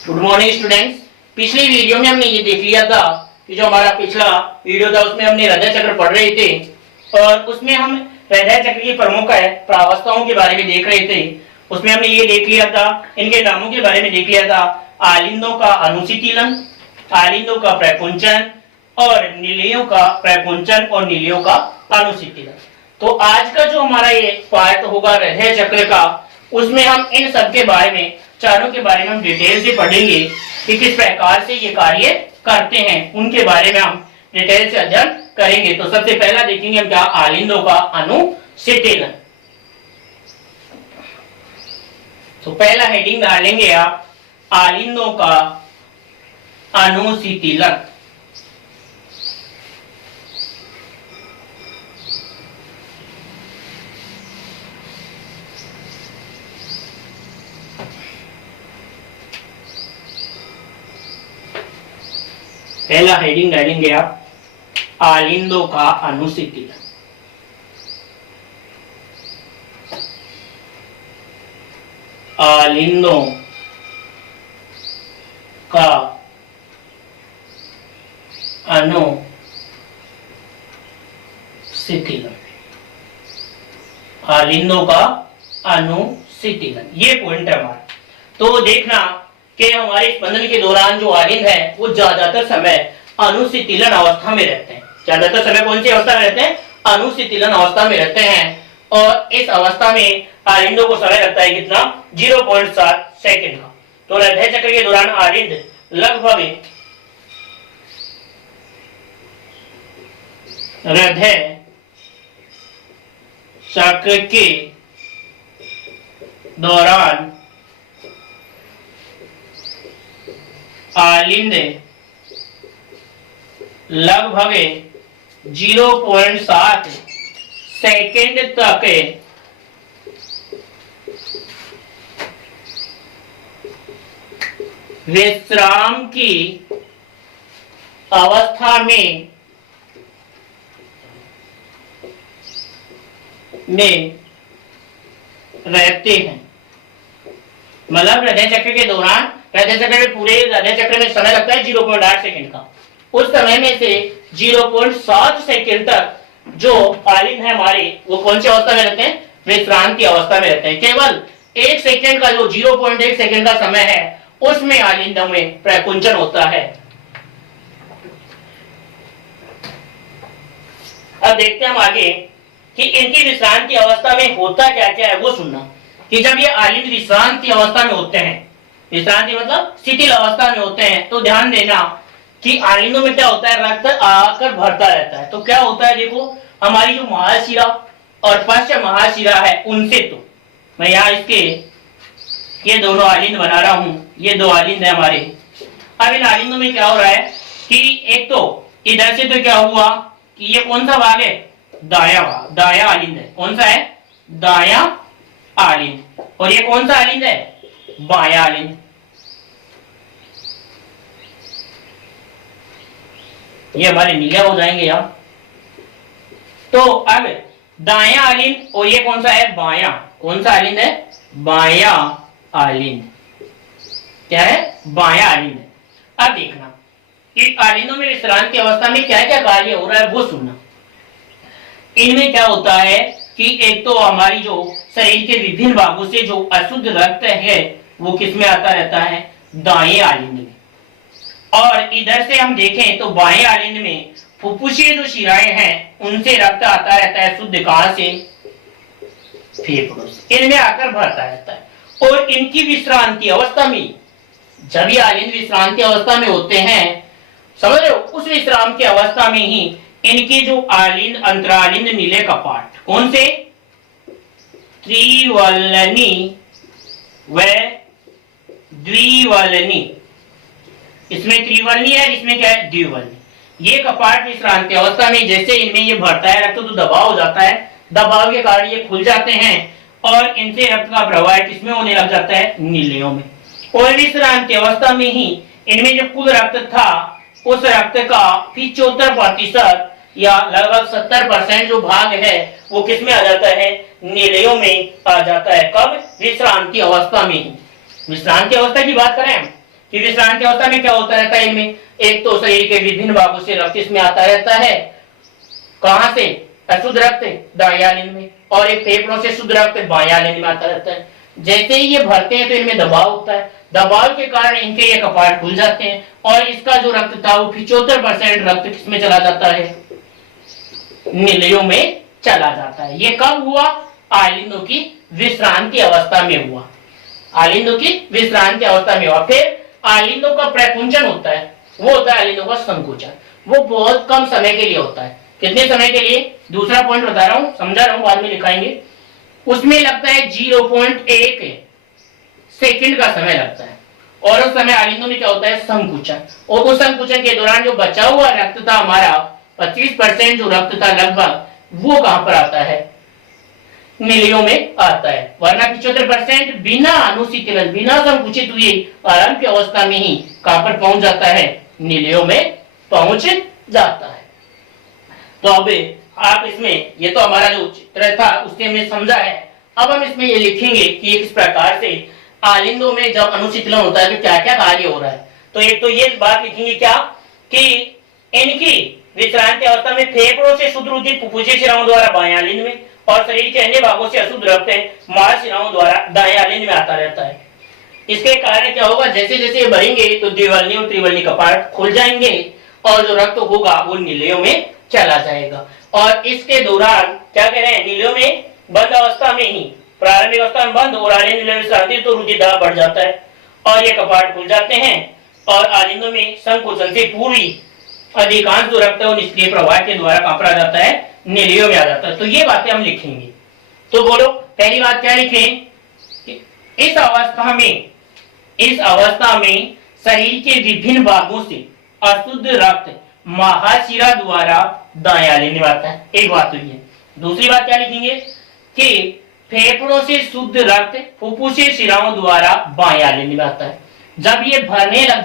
Good morning students. पिछली video में हमने ये देख लिया था कि जो हमारा पिछला वीडियो था उसमें हमने हृदय चक्र पढ़ रहे थे और उसमें हम हृदय चक्र की प्रमुख प्रावस्थाओं के बारे में देख रहे थे। उसमें हमने ये देख लिया था, इनके नामों के बारे में देख लिया था, आलिंदों का अनुशीतलन, आलिंदों का प्रकुंचन और नीलियों का प्रकुंचन और नीलियों का अनुशीतलन। तो आज का जो हमारा ये पार्ट होगा हृदय चक्र का, उसमें हम इन सब के बारे में, चारों के बारे में हम डिटेल से पढ़ेंगे कि किस प्रकार से ये कार्य करते हैं, उनके बारे में हम डिटेल से अध्ययन करेंगे। तो सबसे पहला देखेंगे हम क्या, आलिंदों का अनुशीतलन। तो पहला हेडिंग डालेंगे आप, आलिंदों का अनुशीतलन। पहला हेडिंग डालेंगे आप, आलिंदों का अनुशीतलन। आलिंदों का अनुशीतलन, आलिंदों का अनुशीतलन, ये पॉइंट है हमारा। तो देखना कि हमारे स्पंदन के दौरान जो आलिंद है वो ज्यादातर समय अनुशीतलन अवस्था में रहते हैं। ज्यादातर समय कौन सी अवस्था में रहते हैं? अनुशीतलन अवस्था में रहते हैं। और इस अवस्था में आलिंदों को समय लगता है कितना? 0.7 सेकंड का। तो हृदय चक्र के दौरान आलिंद लगभग हृदय चक्र के दौरान आलिंद लगभग 0.7 सेकंड तक विश्राम की अवस्था में रहते हैं। मतलब हृदय चक्र के दौरान, हृदय चक्र में पूरे हृदय चक्र में समय लगता है 0.8 सेकंड का। उस समय में से 0.7 सेकंड तक जो आलिंद है हमारे, वो कौन सी अवस्था में रहते हैं? विश्राम की अवस्था में रहते हैं। केवल 1 सेकंड का जो 0.1 सेकंड का समय है, उसमें आलिंदों में प्रकुंचन होता है। अब देखते हैं हम आगे कि इनकी विश्राम की अवस्था में होता क्या क्या है, वो सुनना। कि जब ये आलिंद विश्राम की अवस्था में होते हैं, विश्रांति मतलब शिथिल अवस्था में होते हैं, तो ध्यान देना कि आलिंदों में क्या होता है, रक्त आकर भरता रहता है। तो क्या होता है, देखो हमारी जो महाशिरा और पश्च महाशिरा है, उनसे, तो मैं यहाँ इसके ये दोनों आलिंद बना रहा हूं, ये 2 आलिंद है हमारे। अब इन आलिंदों में क्या हो रहा है कि एक तो इधर से तो क्या हुआ कि ये कौन सा भाग है? दाया भाग, दाया आलिंद है। कौन सा है? दाया आलिंद। और ये कौन सा आलिंद है? बाया आलिंद। ये हमारे नीले हो जाएंगे यार। तो अब दाया आलिंद, और ये कौन सा है? बाया। कौन सा आलिंद है? बाया आलिंद। क्या है? बाया आलिंद। अब देखना कि आलिंदों में विश्राम की अवस्था में क्या क्या कार्य हो रहा है, वो सुनना। इनमें क्या होता है कि एक तो हमारी जो शरीर के विभिन्न भागों से जो अशुद्ध रक्त है, वो किसमें आता रहता है? दाएं आलिंद में। और इधर से हम देखें तो बाएं आलिंद में फुफ्फुसीय जो शिराएं हैं, उनसे रक्त आता रहता है शुद्ध कहां से? फेफड़ों से। इनमें आकर भरता रहता है। और इनकी विश्रांति अवस्था में, जब ये आलिंद विश्रांति अवस्था में होते हैं, समझ रहे हो, उस विश्राम की अवस्था में ही इनके जो आलिंद, अंतरालिंद नीले कपाट, कौन से? त्रिवलनी व द्विवलनी। इसमें त्रिवलनी है, इसमें क्या है? द्विवलनी। ये कपाट विश्रांति अवस्था में जैसे इनमें ये भरता है रक्त, तो दबाव हो जाता है, दबाव के कारण ये खुल जाते हैं और इनसे रक्त का प्रवाह किसमें होने लग जाता है? नीलियों में। और विश्रांति अवस्था में ही इनमें जो कुल रक्त था, उस रक्त का 75% या लगभग 70% जो भाग है, वो किसमें आ जाता है? नीलियों में आ जाता है। कब? विश्रांति अवस्था में। विश्रांति अवस्था की बात करें कि विश्रांति अवस्था में क्या होता रहता है इनमें, एक तो शरीर के विभिन्न भागों से रक्त इसमें आता रहता है, कहां से, अशुद्ध रक्त दाएं आलिंद में, और एक फेफड़ों से शुद्ध रक्त बाएं आलिंद में आता रहता है। जैसे ही ये भरते हैं तो इनमें दबाव होता है, दबाव के कारण इनके ये कपाट खुल जाते हैं और इसका जो रक्त था वो 75% रक्त किसमें चला जाता है, निलयों में चला जाता है। ये कब हुआ, आलिंदों की विश्रांति अवस्था में हुआ, आलिंदों की विश्रांति अवस्था में हुआ। फिर आलिंदों का प्रकुंचन होता है, वो होता है आलिंदों का संकुचन, वो बहुत कम समय के लिए होता है। कितने समय के लिए, दूसरा पॉइंट बता रहा हूं, समझा रहा हूं, बाद में लिखाएंगे। उसमें लगता है 0.1 सेकंड का समय लगता है, और उस समय आलिंदों में क्या होता है, संकुचन, और उस संकुचन के दौरान जो बचा हुआ रक्त था हमारा 25% जो रक्त था लगभग, वो कहां पर आता है, निलियों में आता है। वरना 75% बिना अनुशीतलन, बिना संकुचित हुए आरंभ की अवस्था में ही कहां पर पहुंच जाता है, निलियों में पहुंच जाता है। तो अब आप इसमें, ये तो हमारा जो चित्र था उससे हमने समझा है, अब हम इसमें ये लिखेंगे कि किस प्रकार से आलिंदों में जब अनुशीतलन होता है तो क्या क्या कार्य हो रहा है। तो एक तो ये बात लिखेंगे क्या, कि इनकी विश्रांति अवस्था में फेफड़ों से शुद्ध रुधिर फुफ्फुसीय शिराओं द्वारा बाएं आलिंद में, और शरीर के अन्य भागों से अशुद्ध रक्त मांस शिराओं द्वारा दाएं आलिंद में आता रहता है। इसके कारण क्या होगा, जैसे जैसे ये बढ़ेंगे तो द्विवर्णी और त्रिवर्णी कपाट खुल जाएंगे और जो रक्त होगा वो निलयों में चला जाएगा। और इसके दौरान क्या कह रहे हैं, निलयों में बंद अवस्था में ही, प्रारंभिक अवस्था में बंद और आलिंद में विश्रांति, तो रुधिर दाब बढ़ जाता है और ये कपाट खुल जाते हैं और आलिंदों में संकुचन से पूरी अधिकांश जो रक्त है वो निष्क्रिय प्रवाह के द्वारा कहां पर आ जाता है, निलयों में आ जाता है। तो ये बातें हम लिखेंगे। तो बोलो पहली बात क्या लिखें, इस अवस्था में शरीर के विभिन्न भागों से अशुद्ध रक्त महाशिरा द्वारा दाएं आलिंद में आता है, एक बात हुई है। दूसरी बात क्या लिखेंगे, कि फेफड़ों से शुद्ध रक्त फुफ्फुसीय शिराओं द्वारा बाएं आलिंद में आता है। जब ये भरने लग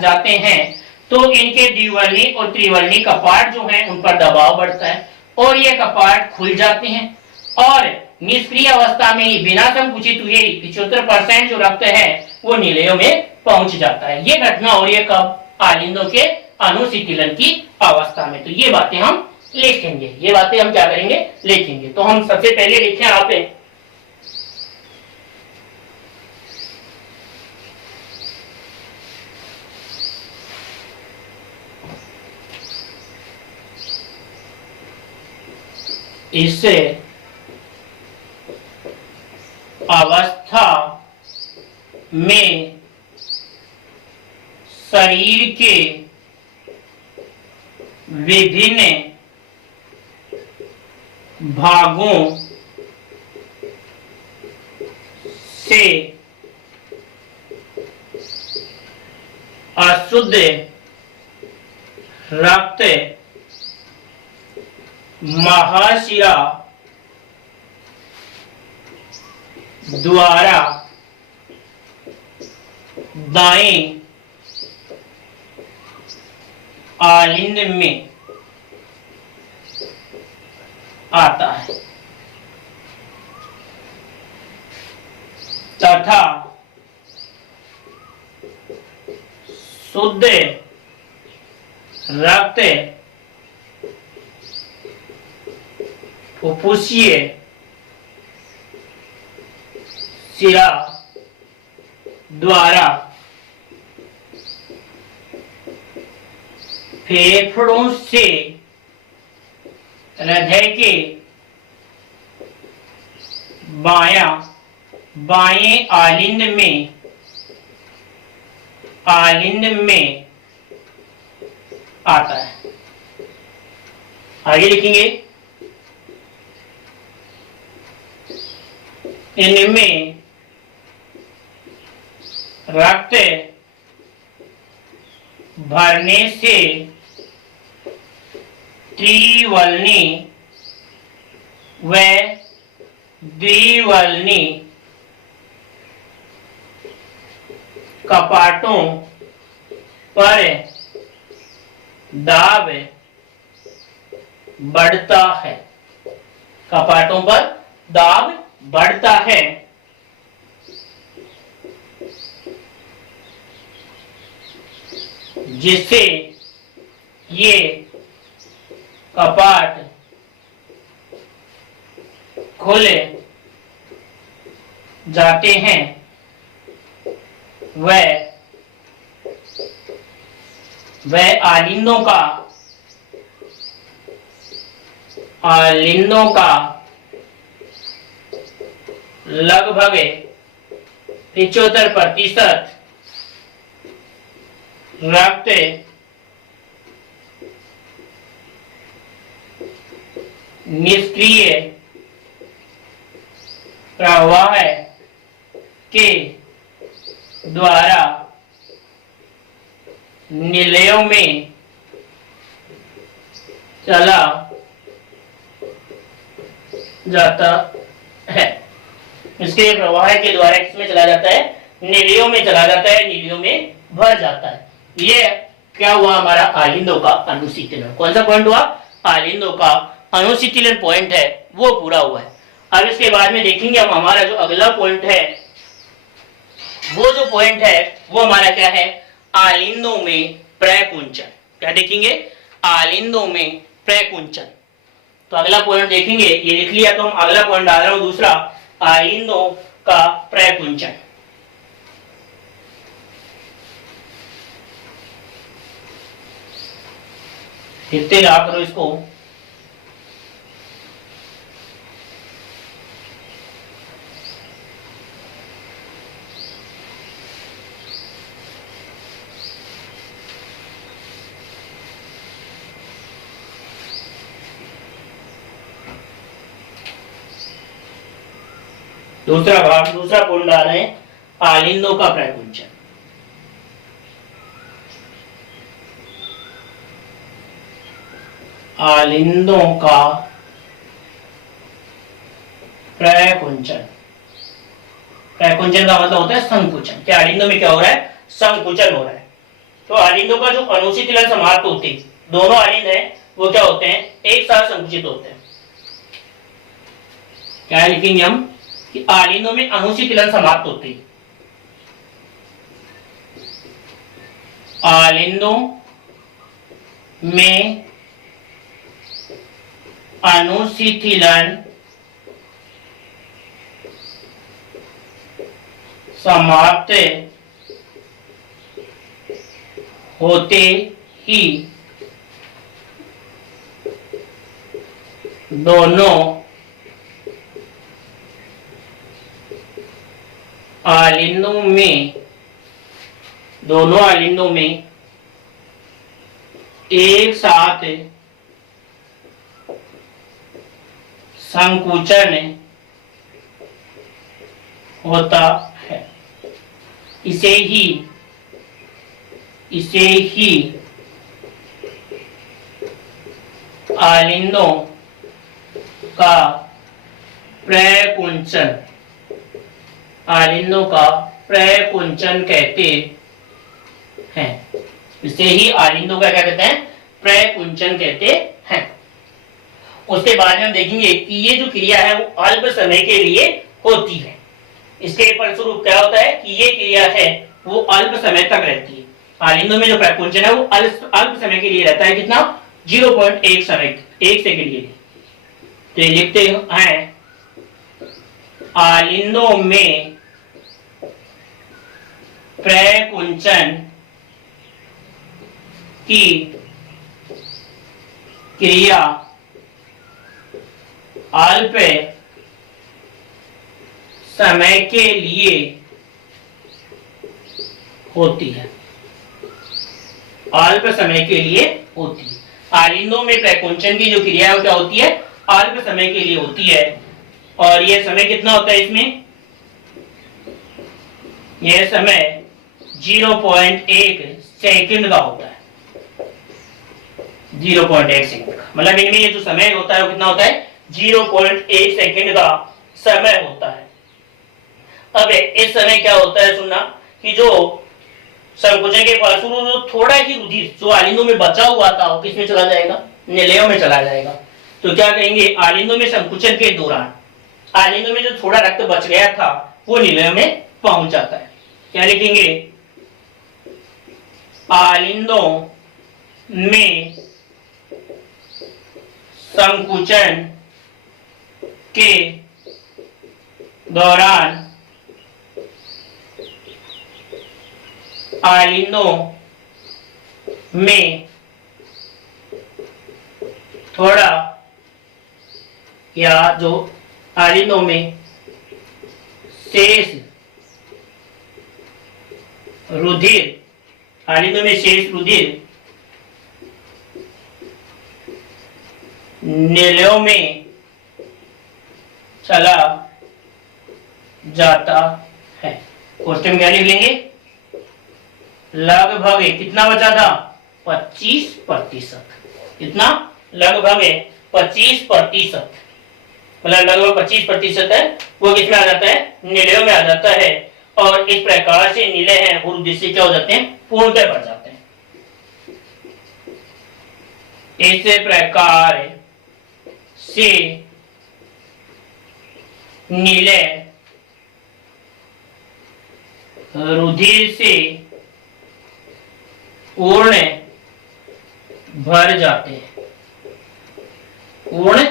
जाते हैं तो इनके द्विवर्णी और त्रिवर्णी कपाट जो हैं उन पर दबाव बढ़ता है और ये कपाट खुल जाते हैं और निष्क्रिय अवस्था में ही बिना संकुचित हुए 75% जो रक्त है वो निलयों में पहुंच जाता है। ये घटना हो रही है कब, आलिंदों के अनुशीतलन की अवस्था में। तो ये बातें हम लिखेंगे, ये बातें हम क्या करेंगे, लिखेंगे। तो हम सबसे पहले लिखें यहाँ पे, इस अवस्था में शरीर के विभिन्न भागों से अशुद्ध रक्त महाशिरा द्वारा दाएं आलिंद में आता है तथा शुद्ध रक्त फुफ्फुसीय शिरा द्वारा फेफड़ों से हृदय के बाएं आलिंद में आता है। आगे लिखेंगे, इनमें रक्त भरने से त्रिवर्णी व द्विवर्णी कपाटों पर दाब बढ़ता है, कपाटों पर दाब बढ़ता है जिससे ये कपाट खोले जाते हैं वह आलिंदों का लगभग 75% रक्त निष्क्रिय प्रवाह के द्वारा निलयों में चला जाता है। इसके प्रवाह के द्वारा किसमें चला जाता है? निलयों में चला जाता है, निलयों में भर जाता है। ये क्या हुआ? हमारा आलिंदों का अनुशीतलन। कौन सा पॉइंट हुआ? आलिंदों का अनुशीतलन पॉइंट है वो पूरा हुआ है। अब इसके बाद में देखेंगे हम हमारा जो अगला पॉइंट है, वो जो पॉइंट है वो हमारा क्या है? आलिंदों में प्रकुंचन। क्या देखेंगे? आलिंदों में प्रकुंचन। तो अगला पॉइंट देखेंगे, ये लिख लिया तो हम अगला पॉइंट डाल रहा हूं दूसरा, आलिंदों का प्रकुंचन। लिखते रहा करो इसको। दूसरा भाग, दूसरा पॉइंट डाल रहे हैं, आलिंदों का प्रकुंचन। आलिंदों का प्रकुंचन। प्रकुंचन का मतलब होता है संकुचन। क्या आलिंदों में क्या हो रहा है? संकुचन हो रहा है। तो आलिंदों का जो अनुशीतलन समाप्त होती, दोनों आलिंद है वो क्या होते हैं? एक साथ संकुचित होते हैं। क्या लिखेंगे हम कि आलिंदों में अनुशीतलन समाप्त होती, आलिंदों में अनुशीतलन समाप्त होते ही दोनों आलिंदों में एक साथ संकुचन होता है। इसे ही आलिंदों का प्रकुंचन, आलिंदों का प्रकुंचन कहते हैं। इसे ही आलिंदों का क्या कहते हैं? प्रकुंचन कहते हैं। उसके बाद में हम देखेंगे कि ये जो क्रिया है वो अल्प समय के लिए होती है। इसके फलस्वरूप क्या होता है कि ये क्रिया है वो अल्प समय तक रहती है। आलिंदों में जो प्रकुंचन है वो अल्प समय के लिए रहता है। कितना? 0.1 समय, 1 सेकंड के लिए। तो ये लिखते हैं, आलिंदों में प्रकुंचन की क्रिया अल्प समय के लिए होती है। अल्प समय के लिए होती है। आलिंदों में प्रकुंचन की जो क्रिया है वो क्या होती है? अल्प समय के लिए होती है। और यह समय कितना होता है इसमें? यह समय 0.1 सेकंड का होता है। 0.1 सेकंड का मतलब इनमें ये जो समय होता है वो कितना होता है? 0.1 सेकंड का समय होता है। अब इस समय क्या होता है सुनना कि जो संकुचन के फलस्वरूप थोड़ा ही रुधिर जो आलिंदों में बचा हुआ था वो किसमें चला जाएगा? निलयों में चला जाएगा। तो क्या कहेंगे? आलिंदों में संकुचन के दौरान आलिंदों में जो थोड़ा रक्त बच गया था वो निलयों में पहुंच जाता है। क्या लिखेंगे? आलिंदों में संकुचन के दौरान आलिंदों में थोड़ा या जो आलिंदों में शेष रुधिर, आलिंदों में शेष रुधिर नीलों में चला जाता है। क्वेश्चन क्या लिख लेंगे? लगभग कितना बचा था? 25%। कितना? लगभग 25%। मतलब लगभग 25% है वो किसमें आ जाता है? नीलों में आ जाता है। और इस प्रकार से नीले हैं वो जिससे क्या हो जाते हैं? पूर्णतः भर जाते हैं। इस प्रकार से नीले रुधिर से पूर्ण भर जाते हैं, पूर्ण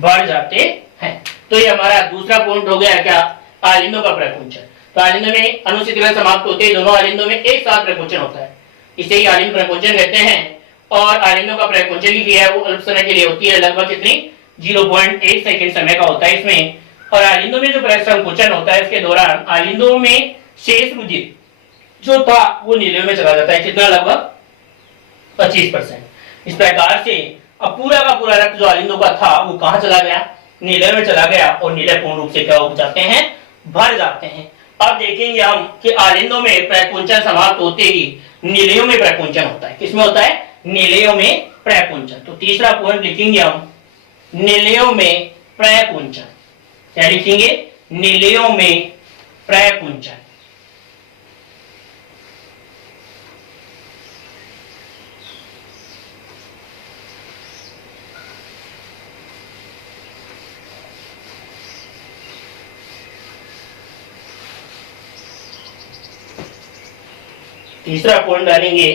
भर जाते हैं। तो ये हमारा दूसरा पॉइंट हो गया क्या? आलिंदों का प्रकुंचन। तो आलिंदों में अनुचित समाप्त होते हैं, दोनों आलिंदों में एक साथ प्रकुंचन होता है, इसे ही आलिंद प्रकुंचन कहते हैं। और आलिंदों का प्रकुंचन की क्रिया वो अल्प समय के लिए होती है, लगभग कितनी? 0.1 सेकंड समय का होता है इसमें। और आलिंदों में जो संकुचन होता है उसके दौरान आलिंदों में शेष रुधिर जो था वो नीले में चला जाता है। कितना? लगभग 25%। इस प्रकार से अब पूरा का पूरा रक्त जो आलिंदों का था वो कहां चला गया? नीले में चला गया। और नीले पूर्ण रूप से क्या हो जाते हैं? भर जाते हैं। अब देखेंगे हम कि आलिंदों में प्रकुंचन समाप्त होते ही नीलियों में प्रकुंचन होता है। किसमें होता है? नीलियों में प्रकुंचन। तो तीसरा पॉइंट लिखेंगे हम नीलियों में प्रकुंचन। क्या लिखेंगे? नीलियों में प्रकुंचन। तीसरा पॉइंट डालेंगे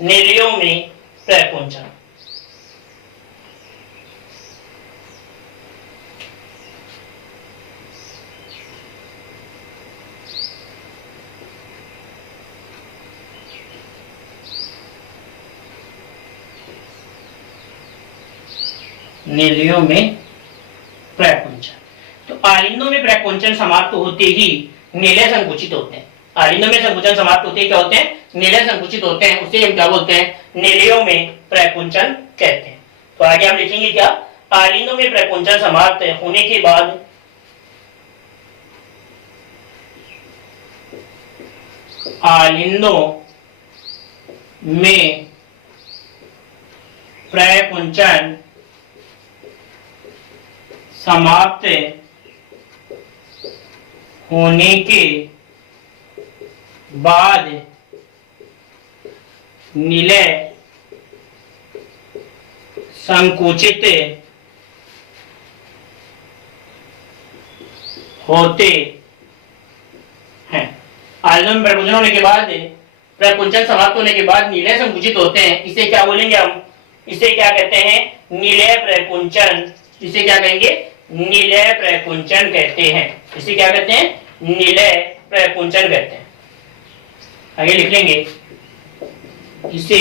नीलियों में प्रकुंचन। नीलियों में प्रकुंचन। तो आलिंदों में प्रकुंचन समाप्त होते ही नीले संकुचित होते हैं। आलिंदों में संकुचन समाप्त होते ही क्या होते हैं? नीले संकुचित होते हैं। उसे हम क्या बोलते हैं? नीलियों में प्रकुंचन कहते हैं। तो आगे हम लिखेंगे क्या? आलिंदों में प्रकुंचन समाप्त होने के बाद आलिंदों में प्रकुंचन समाप्त होने के बाद नीले संकुचित होते हैं। आलिंदों में प्रकुंचन होने के बाद, प्रकुंचन समाप्त होने के बाद नीले संकुचित होते हैं। इसे क्या बोलेंगे हम? इसे क्या कहते हैं? नीले प्रकुंचन। इसे क्या कहेंगे? नीले प्रकुंचन कहते हैं। इसे क्या कहते हैं? नीले प्रकुंचन कहते हैं। आगे लिख लेंगे इसे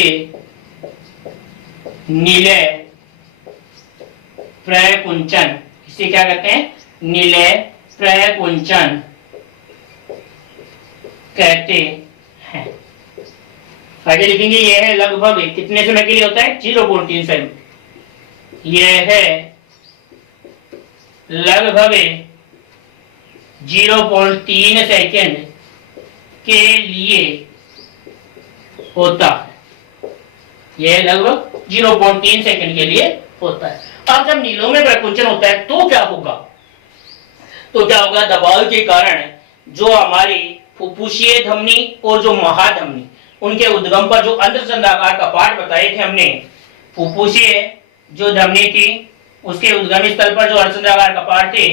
नीले प्रकुंचन। इसे क्या कहते हैं? नीले प्रकुंचन कहते हैं। आगे लिखेंगे यह है लगभग कितने समय के लिए होता है? 0.3 सेकंड। यह है लगभग 0.3 सेकंड के लिए होता है। यह लगभग 0.3 सेकंड के लिए होता है। अब जब नीलों में प्रकुंचन होता है तो क्या होगा? तो क्या होगा? दबाव के कारण जो हमारी फुफ्फुसीय धमनी और जो महाधमनी उनके उद्गम पर जो अंतरचंद्राकार कपाट बताए थे हमने, फुफ्फुसीय जो धमनी थी उसके उद्गम स्थल पर जो अर्धचंद्राकार कपाट थे,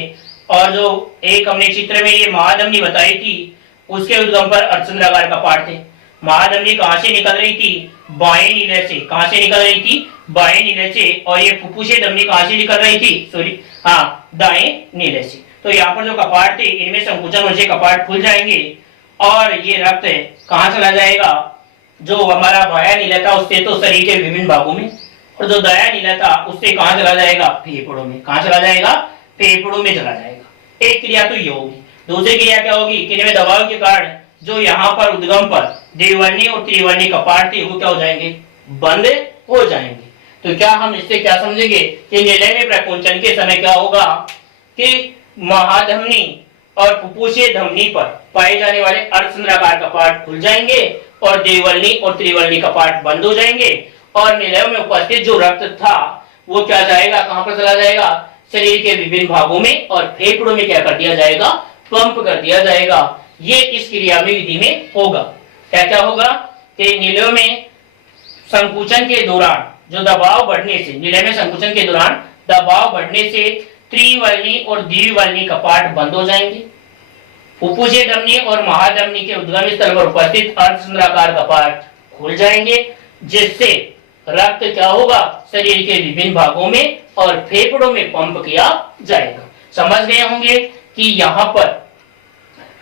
और जो एक हमने चित्र में ये महाधमनी बताई थी उसके उद्गम पर अर्धचंद्राकार कपाट थे। महाधमनी कहां से निकल रही थी, बाएं नीले से। कहां से निकल रही थी, बाएं नीले से। और ये फुफ्फुसे धमनी कहां से निकल रही थी, सॉरी हाँ, दाएं नीले से। तो यहाँ पर जो कपाट थे इनमें संकुचन होने से कपाट खुल जाएंगे और ये रक्त कहाँ चला जाएगा, जो हमारा बायां नीला था उससे तो शरीर के विभिन्न भागों में, और जो दायां नीला था उससे कहाँ चला जाएगा, फेफड़ों में। कहाँ चला जाएगा, फेफड़ों में चला जाएगा। एक क्रिया तो ये होगी। दूसरी क्रिया क्या होगी, किन्हीं में दबाव के कारण जो यहाँ पर उद्गम पर द्विवर्णी और त्रिवर्णी कपाट थे वो क्या हो जाएंगे, बंद हो जाएंगे। तो क्या हम इससे क्या समझेंगे कि निलय में प्रकुंचन के समय क्या होगा कि महाधमनी और फुफ्फुसे धमनी पर पाए जाने वाले अर्धचंद्राकार कपाट खुल जाएंगे और द्विवर्णी और त्रिवर्णी कपाट बंद हो जाएंगे और निलयों में उपस्थित जो रक्त था वो क्या जाएगा, कहां पर चला जाएगा, शरीर के विभिन्न भागों में और फेफड़ों में क्या कर दिया जाएगा, पंप कर दिया जाएगा। ये इस क्रिया में विधि में होगा। क्या क्या होगा कि निलयों में संकुचन के दौरान जो दबाव बढ़ने से, निलय में संकुचन के दौरान दबाव बढ़ने से त्रिवर्णी और द्विवर्णी कपाट बंद हो जाएंगे। फुफ्फुसे धमनी और महाधमनी के उद्गम स्थल पर उपस्थित अर्धचंद्राकार कपाट खुल जाएंगे, जिससे रक्त क्या होगा, शरीर के विभिन्न भागों में और फेफड़ों में पंप किया जाएगा। समझ गए होंगे कि यहाँ पर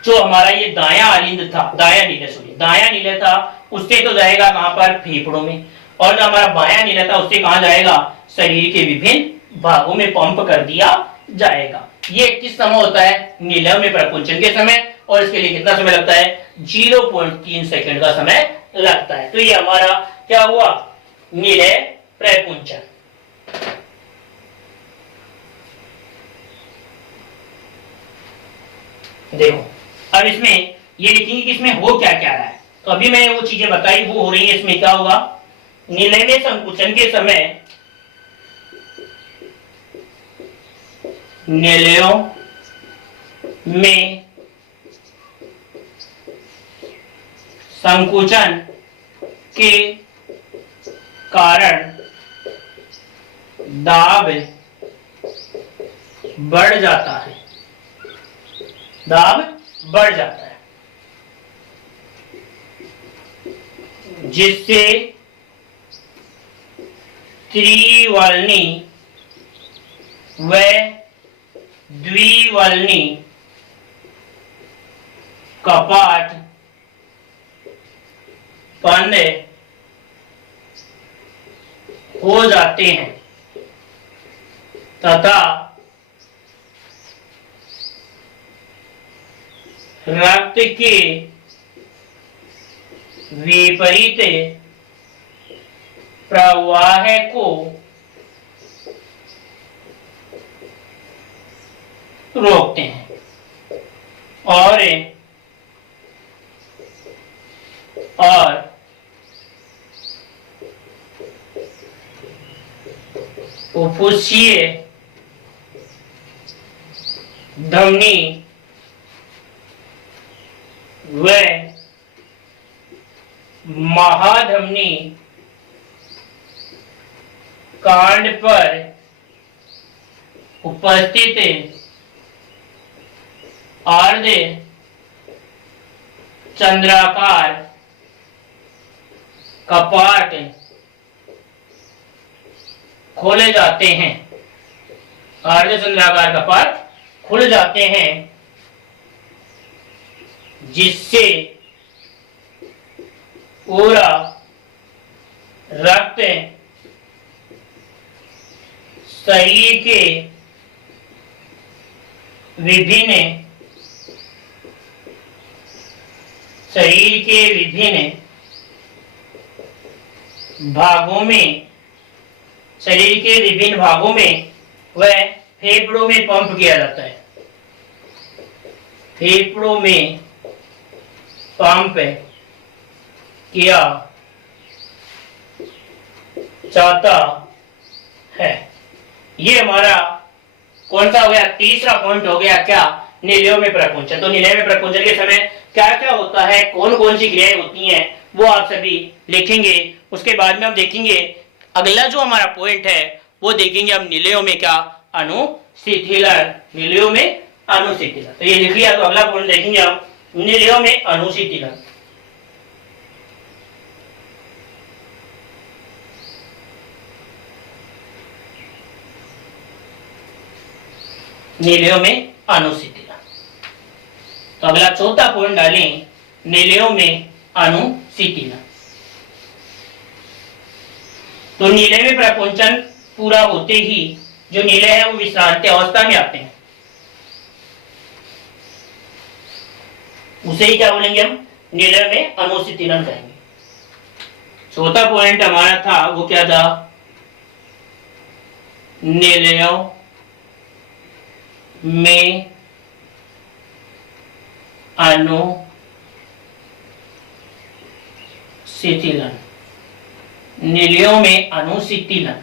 जो हमारा ये दायां आलिंद था, दायां नीले था, उससे तो जाएगा कहां पर, फेफड़ों में, और जो हमारा बायां नीला था उससे कहां जाएगा, शरीर के विभिन्न भागों में पंप कर दिया जाएगा। ये किस समय होता है, निलय में प्रकुंचन के समय, और इसके लिए कितना समय लगता है, 0.3 सेकंड का समय लगता है। तो ये हमारा क्या हुआ, निलय प्रकुंचन। देखो अब इसमें ये लिखेंगे कि इसमें हो क्या क्या रहा है। तो अभी मैंने वो चीजें बताई वो हो रही है। इसमें क्या होगा, निलय में संकुचन के समय निलयों में संकुचन के कारण दाब बढ़ जाता है, दाब बढ़ जाता है, जिससे त्रिवर्णी व द्विवर्णी कपाट बंद हो जाते हैं तथा रक्त के विपरीत प्रवाह को रोकते हैं और फुफ्फुसीय धमनी व महाधमनी कांड पर उपस्थित अर्ध चंद्राकार कपाट खोले जाते हैं, अर्ध चंद्राकार कपाट खुल जाते हैं, जिससे पूरा रक्त शरीर के विभिन्न भागों में व फेफड़ों में पंप किया जाता है, फेफड़ों में पंप किया जाता है। ये हमारा कौन सा हो गया, तीसरा पॉइंट हो गया क्या, निलयों में प्रकुंचन। तो निलय में प्रकुंचन के समय क्या क्या होता है, कौन कौन सी क्रियाएं होती हैं, वो आप सभी लिखेंगे। उसके बाद में हम देखेंगे अगला जो हमारा पॉइंट है वो देखेंगे हम निलयों में क्या, अनुशिथिलन, निलयों में अनुशिथिलन। तो ये लिख लिया, तो अगला पॉइंट देखेंगे हम निलयों में अनुशिथिलन। नीलियों में अनुशीतलन। तो अगला चौथा पॉइंट डालें, नीलियों में अनुशीतलन। तो नीले में प्रकुंचन पूरा होते ही जो नीले हैं वो विश्रांति अवस्था में आते हैं, उसे ही क्या बोलेंगे हम, नीले में अनुशीतलन कहेंगे। चौथा पॉइंट हमारा था वो क्या था, नीलियों में अनुशीतलन, नीलियों में अनुशीतलन,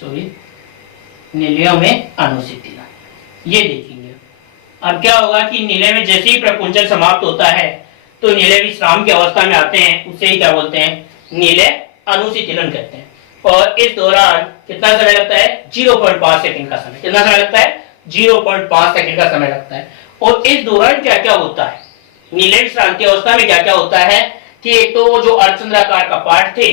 सॉरी नीलियों में अनुशीतलन। ये देखेंगे अब क्या होगा कि नीले में जैसे ही प्रकुंचन समाप्त होता है तो नीले विश्राम की अवस्था में आते हैं, उसे ही क्या बोलते हैं, नीले अनुशीतलन कहते हैं। और इस दौरान कितना समय लगता है, 0.5 सेकंड का समय। कितना समय लगता है, 0.5 सेकंड का समय लगता है। और इस दौरान क्या क्या होता है, नीले विश्रांति अवस्था में क्या क्या होता है कि एक तो वो जो अर्धचंद्राकार कपाट थे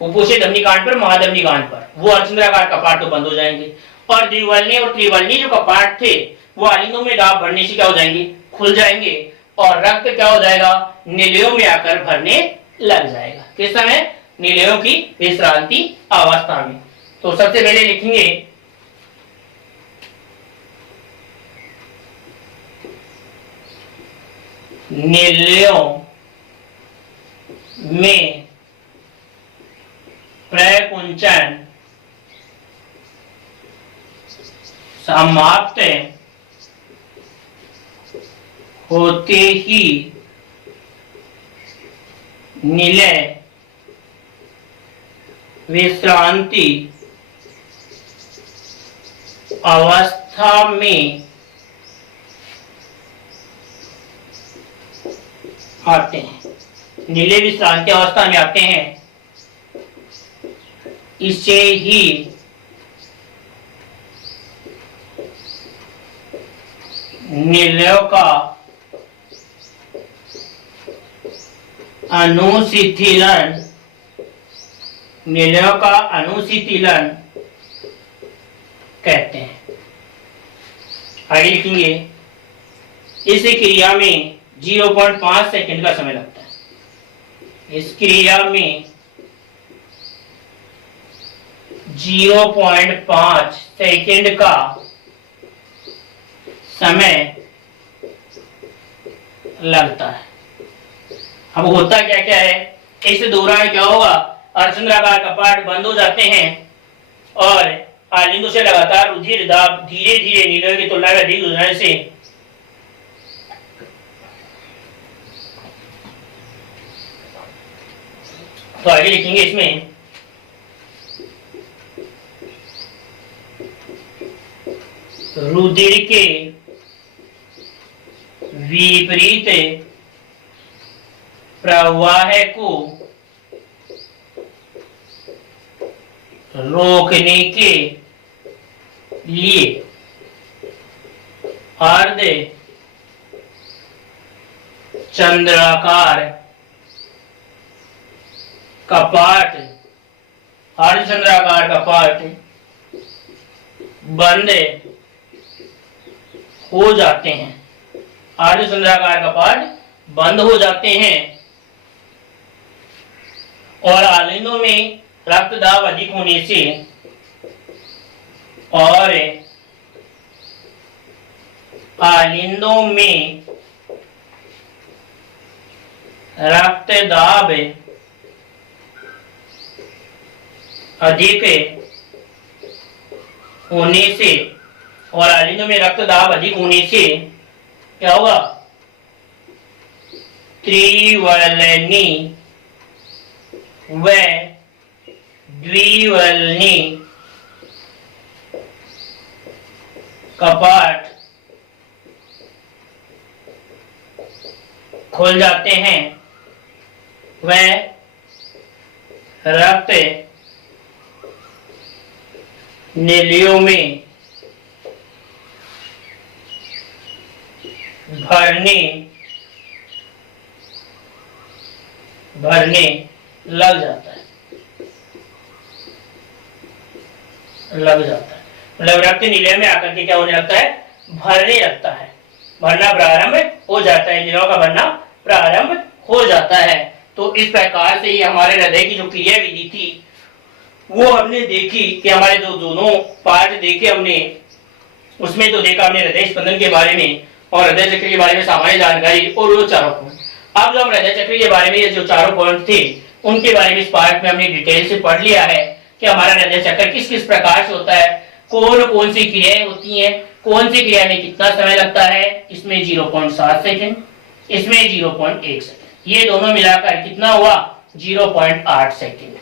उपोषित धमनीकांड पर, महाधमनीकांड पर, वो अर्धचंद्राकार कपाट तो बंद हो जाएंगे, और द्विवर्णीय और त्रिवर्णीय जो कपाट थे वो आलिंदों में दाब भरने से क्या हो जाएंगे, खुल जाएंगे, और रक्त क्या हो जाएगा, नीलियों में आकर भरने लग जाएगा। किस समय, नीलियों की विश्रांति अवस्था में। तो सबसे पहले लिखेंगे नीलियों में प्रकुंचन समाप्त होते ही नीले विश्रांति अवस्था में आते हैं, नीले विश्रांति अवस्था में आते हैं। इसे ही नीलियों का अनुशीतलन, नीलियों का अनुशीतलन कहते हैं। आगे लिखेंगे, इस क्रिया में 0.5 सेकंड का समय लगता है। इस क्रिया में 0.5 सेकंड का समय लगता है। अब होता क्या क्या है, इस दौरान क्या होगा, अर्धचंद्राकार कपाट बंद हो जाते हैं और आलिंदों से लगातार रुधिर दाब धीरे धीरे नीलियों की तुलना में अधिक हो जाने से तो आगे लिखेंगे इसमें रुधिर के विपरीत प्रवाह को रोकने के लिए अर्ध चंद्राकार कपाट, अर्धचंद्राकार कपाट बंद हो जाते हैं, अर्धचंद्राकार कपाट बंद हो जाते हैं और आलिंदों में रक्तदाब अधिक होने से और आलिंदों में रक्तदाब अधिक होने से और आलिंदों में रक्तदाब अधिक होने से क्या होगा, त्रिवर्णी व द्विवर्णी कपाट खुल जाते हैं, वह रक्त नीलियों में भरने लग जाता है। मतलब रक्त नीले में आकर के क्या होने लगता है, भरने लगता है, भरना प्रारंभ हो जाता है, नीलों का भरना प्रारंभ हो जाता है। तो इस प्रकार से ही हमारे हृदय की जो क्रिया विधि थी वो हमने देखी कि हमारे जो दोनों पार्ट देखे हमने, उसमें तो देखा हमने हृदय स्पंदन के बारे में और हृदय चक्र के बारे में सामान्य जानकारी और वो चारों पॉइंट। अब जो हम हृदय चक्र के बारे में ये जो चारों पॉइंट थे उनके बारे में इस पार्ट में हमने डिटेल से पढ़ लिया है कि हमारा हृदय चक्र किस किस प्रकार से होता है, कौन कौन सी क्रियाएं होती हैं, कौन सी क्रिया में कितना समय लगता है। इसमें 0.7 सेकेंड, इसमें 0.1 सेकेंड, ये दोनों मिलाकर कितना हुआ 0.8 सेकेंड।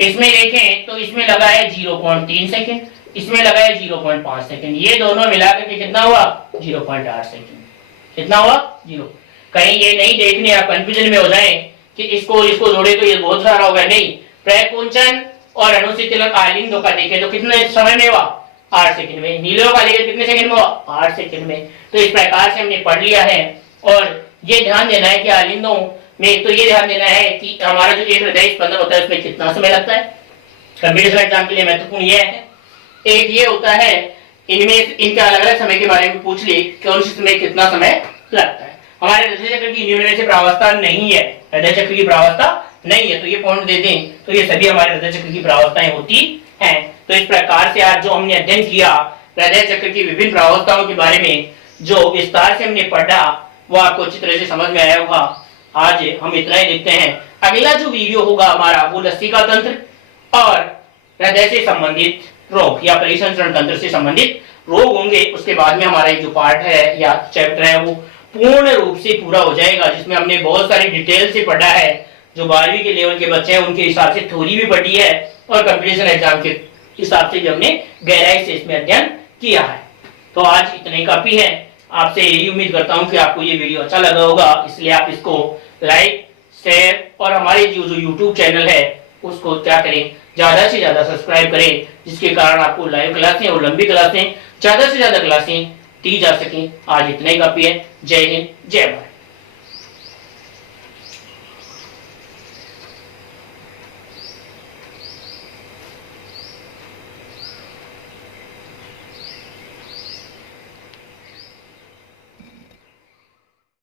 इसमें देखें तो इसमें लगा है 0.3 सेकेंड, इसमें लगा है 0.5 सेकेंड, ये दोनों मिलाकर के कितना हुआ 0.8 सेकेंड। कितना हुआ 0। कहीं ये नहीं देखने आप कंफ्यूजन में हो जाए कि इसको जोड़े तो ये बहुत सारा होगा, नहीं। प्रकुंचन और अनुशीतलन आलिंदों का देखें तो कितने समय में हुआ 8 सेकंड में, नीलों का देखें कितने सेकंड में हुआ 8 सेकंड में। तो इस प्रकार से हमने पढ़ लिया है। और ये ध्यान देना है कि आलिंदों में तो ये ध्यान देना है कि हमारा जो एक हृदय स्पंदन होता है उसमें कितना समय लगता है। कंप्यूटर एग्जाम के लिए महत्वपूर्ण ये है, एक ये होता है इनमें इनके अलग अलग समय के बारे में पूछ लिए कौन सी समय कितना समय लगता है। हमारे हृदय चक्र की न्यूनतम से प्रावस्था नहीं है, हृदय चक्र की प्रावस्था नहीं है, तो ये पॉइंट दे दें तो ये सभी हमारे हृदय चक्र की प्रावस्थाएं होती हैं। तो इस प्रकार से आज जो हमने अध्ययन किया हृदय चक्र की विभिन्न प्रावस्थाओं के बारे में जो विस्तार से हमने पढ़ा वो आपको अच्छी तरह से समझ में आया होगा। आज हम इतना ही देखते हैं। अगला जो वीडियो होगा हमारा वो लसिका तंत्र और हृदय से संबंधित रोग या परिसंचरण तंत्र से संबंधित रोग होंगे। उसके बाद में हमारा एक जो पार्ट है या चैप्टर है वो पूर्ण रूप से पूरा हो जाएगा, जिसमें हमने बहुत सारी डिटेल से पढ़ा है। जो 12वीं के लेवल के बच्चे हैं उनके हिसाब से थ्योरी भी पढ़ी है और कंपटीशन एग्जाम के हिसाब से भी हमने गहराई से इसमें अध्ययन किया है। तो आज इतना ही काफी है। आपसे यही उम्मीद करता हूं कि आपको ये वीडियो अच्छा लगा होगा, इसलिए आप इसको लाइक शेयर और हमारे जो यूट्यूब चैनल है उसको क्या करें ज्यादा से ज्यादा सब्सक्राइब करें, जिसके कारण आपको लाइव क्लासें और लंबी क्लासें ज्यादा से ज्यादा क्लासें दी जा सकें। आज इतना ही काफी है। जय हिंद, जय भारत।